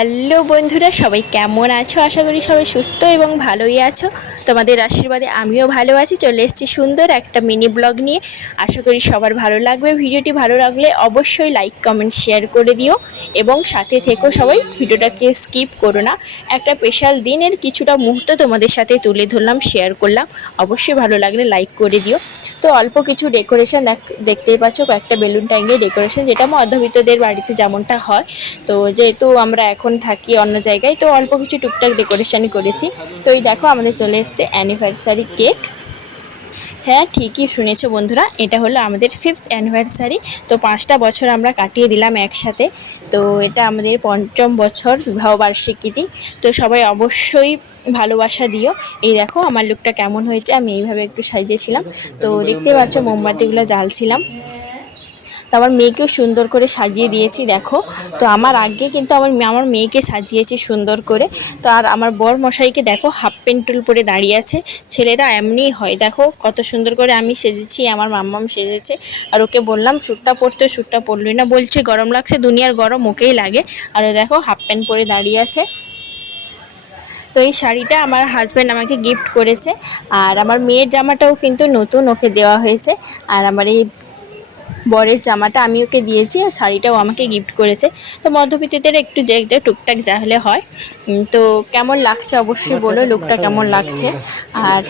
Hello বন্ধুরা, সবাই কেমন আছো? আশা করি সবাই সুস্থ এবং ভালোই আছো। তোমাদের আশীর্বাদে আমিও ভালো আছি। চলে এসেছি সুন্দর একটা মিনি ব্লগ নিয়ে। আশা করি সবার ভালো লাগবে। ভিডিওটি ভালো লাগলে অবশ্যই লাইক কমেন্ট শেয়ার করে দিও এবং সাথে থেকো সবাই, ভিডিওটাকে স্কিপ করো না। একটা স্পেশাল দিনের কিছুটা মুহূর্ত তোমাদের সাথে তুলে ধরলাম, শেয়ার করলাম। অবশ্যই ভালো লাগলে লাইক করে দিও। তো অল্প কিছু ডেকোরেশন দেখতেই পাচ্ছ, কয়েকটা বেলুন টাঙিয়ে ডেকোরেশন, যেটা মধ্যবিত্তদের বাড়িতে যেমনটা হয়। তো যেহেতু আমরা এখন থাকি অন্য জায়গায়, তো অল্প কিছু টুকটাক ডেকোরেশনই করেছি। তো এই দেখো আমাদের চলে এসছে অ্যানিভার্সারি কেক। হ্যাঁ, ঠিকই শুনেছো বন্ধুরা, এটা হলো আমাদের 5th অ্যানিভার্সারি। তো 5টা বছর আমরা কাটিয়ে দিলাম একসাথে। তো এটা আমাদের 5ম বছর বিবাহবার্ষিকী। তো সবাই অবশ্যই ভালোবাসা দিও। এই দেখো আমার লুকটা কেমন হয়েছে, আমি এইভাবে একটু সাজিয়েছিলাম। তো দেখতে পাচ্ছ মোমবাতিগুলো জ্বালছিলাম। তো আমার মেয়েকেও সুন্দর করে সাজিয়ে দিয়েছি দেখো। তো আমার আগে কিন্তু আমার মেয়েকে সাজিয়েছি সুন্দর করে। তো আর আমার বর মশাইকে দেখো হাফ প্যান্ট টুল পরে দাঁড়িয়ে আছে। ছেলেরা এমনিই হয়, দেখো কত সুন্দর করে আমি সেজেছি, আমার মাম্মাম সেজেছে। আর ওকে বললাম শ্যুটটা পরতে, শ্যুটটা পরলই না, বলছে গরম লাগছে, দুনিয়ার গরম ওকেই লাগে। আর দেখো হাফ প্যান্ট পরে দাঁড়িয়ে আছে। তো এই শাড়িটা আমার হাজব্যান্ড আমাকে গিফট করেছে। আর আমার মেয়ের জামাটাও কিন্তু নতুন, ওকে দেওয়া হয়েছে। আর আমার এই বরের জামাটা আমি ওকে দিয়েছি, আর শাড়িটাও আমাকে গিফট করেছে। তো মধ্যবিত্তদের একটু যে টুকটাক যা হলে হয়। তো কেমন লাগছে অবশ্যই বলো, লুকটা কেমন লাগছে। আর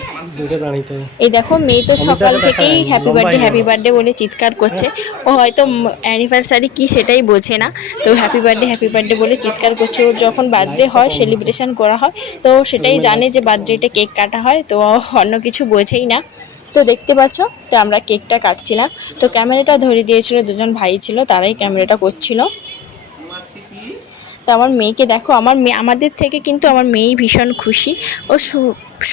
এই দেখো মেয়ে তো সকাল থেকেই হ্যাপি বার্থডে বলে চিৎকার করছে। ও হয়তো অ্যানিভার্সারি কি সেটাই বোঝে না। তো হ্যাপি বার্থডে বলে চিৎকার করছে। ওর যখন বার্থডে হয়, সেলিব্রেশন করা হয়, তো সেটাই জানে যে বার্থডেতে কেক কাটা হয়। তো অন্য কিছু বোঝেই না। তো দেখতে পাচ্ছ, তো আমরা কেকটা কাটছিলাম। তো ক্যামেরাটা ধরে দিয়েছিল দুজন ভাই ছিল, তারাই ক্যামেরাটা করছিল। তো আমার মেয়েকে দেখো, আমার মেয়ে আমাদের থেকে কিন্তু আমার মেয়েই ভীষণ খুশি। ও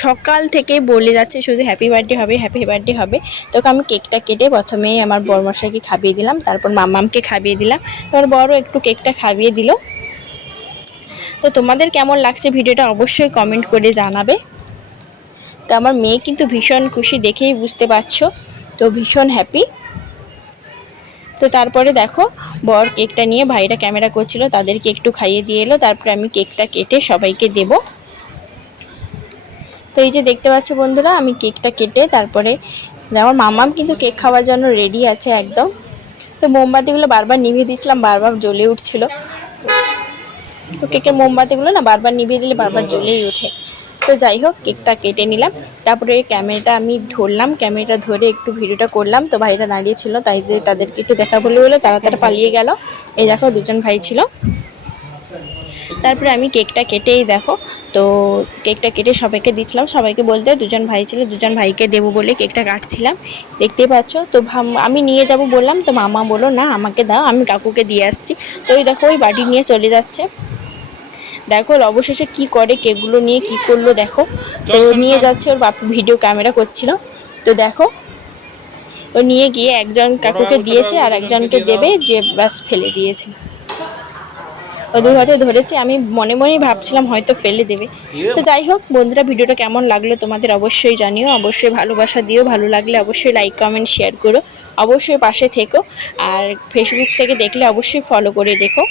সকাল থেকে বলে যাচ্ছে শুধু হ্যাপি বার্থডে হবে, হ্যাপি বার্থডে হবে। তোকে আমি কেকটা কেটে প্রথমে আমার বরমশাইকে খাইয়ে দিলাম, তারপর মাম্মামকে খাইয়ে দিলাম, তারপর বড় একটু কেকটা খাইয়ে দিল। তো তোমাদের কেমন লাগছে ভিডিওটা অবশ্যই কমেন্ট করে জানাবে। তো আমার মেয়ে কিন্তু ভীষণ খুশি, দেখেই বুঝতে পারছো। তো ভীষণ হ্যাপি। তো তারপরে দেখো বর কেকটা নিয়ে, ভাইরা ক্যামেরা করছিল, তাদেরকে একটু খাইয়ে দিয়ে এলো। তারপরে আমি কেকটা কেটে সবাইকে দেব। তো এই যে দেখতে পাচ্ছ বন্ধুরা, আমি কেকটা কেটে তারপরে আমার মামাম কিন্তু কেক খাওয়ার জন্য রেডি আছে একদম। তো মোমবাতিগুলো বারবার নিভিয়ে দিয়েছিলাম, বারবার জ্বলে উঠছিল। তো কেকের মোমবাতিগুলো না বারবার নিভিয়ে দিলে বারবার জ্বলেই ওঠে। তো যাই হোক, কেকটা কেটে নিলাম। তারপরে ক্যামেরাটা আমি ধরলাম, ক্যামেরাটা ধরে একটু ভিডিওটা করলাম। তো ভাইরা দাঁড়িয়ে ছিল, তাই তাদেরকে একটু দেখা বলে তারা পালিয়ে গেল। এই দেখো দুজন ভাই ছিল। তারপরে আমি কেকটা কেটেই দেখো, তো কেকটা কেটে সবাইকে দিচ্ছিলাম। সবাইকে বলতে দুজন ভাই ছিল, দুজন ভাইকে দেবো বলে কেকটা কাটছিলাম, দেখতেই পাচ্ছ। তো আমি নিয়ে যাব বললাম, তো মামা বললো না আমাকে দাও, আমি কাকুকে দিয়ে আসছি। তো ওই দেখো ওই বাটি নিয়ে চলে যাচ্ছে। দেখো অবশেষে কি করে, কেকগুলো নিয়ে কি করলো দেখো। তো নিয়ে যাচ্ছে, ওর বাপু ভিডিও ক্যামেরা করছিল। তো দেখো ও নিয়ে গিয়ে একজন কাকুকে দিয়েছে আর একজনকে দেবে, যে বাস ফেলে দিয়েছে। ও দু হাতে ধরেছে, আমি মনে মনেই ভাবছিলাম হয়তো ফেলে দেবে। তো যাই হোক বন্ধুরা, ভিডিওটা কেমন লাগলো তোমাদের অবশ্যই জানিও, অবশ্যই ভালোবাসা দিও, ভালো লাগলে অবশ্যই লাইক কমেন্ট শেয়ার করো, অবশ্যই পাশে থেকো। আর ফেসবুক থেকে দেখলে অবশ্যই ফলো করে দেখো।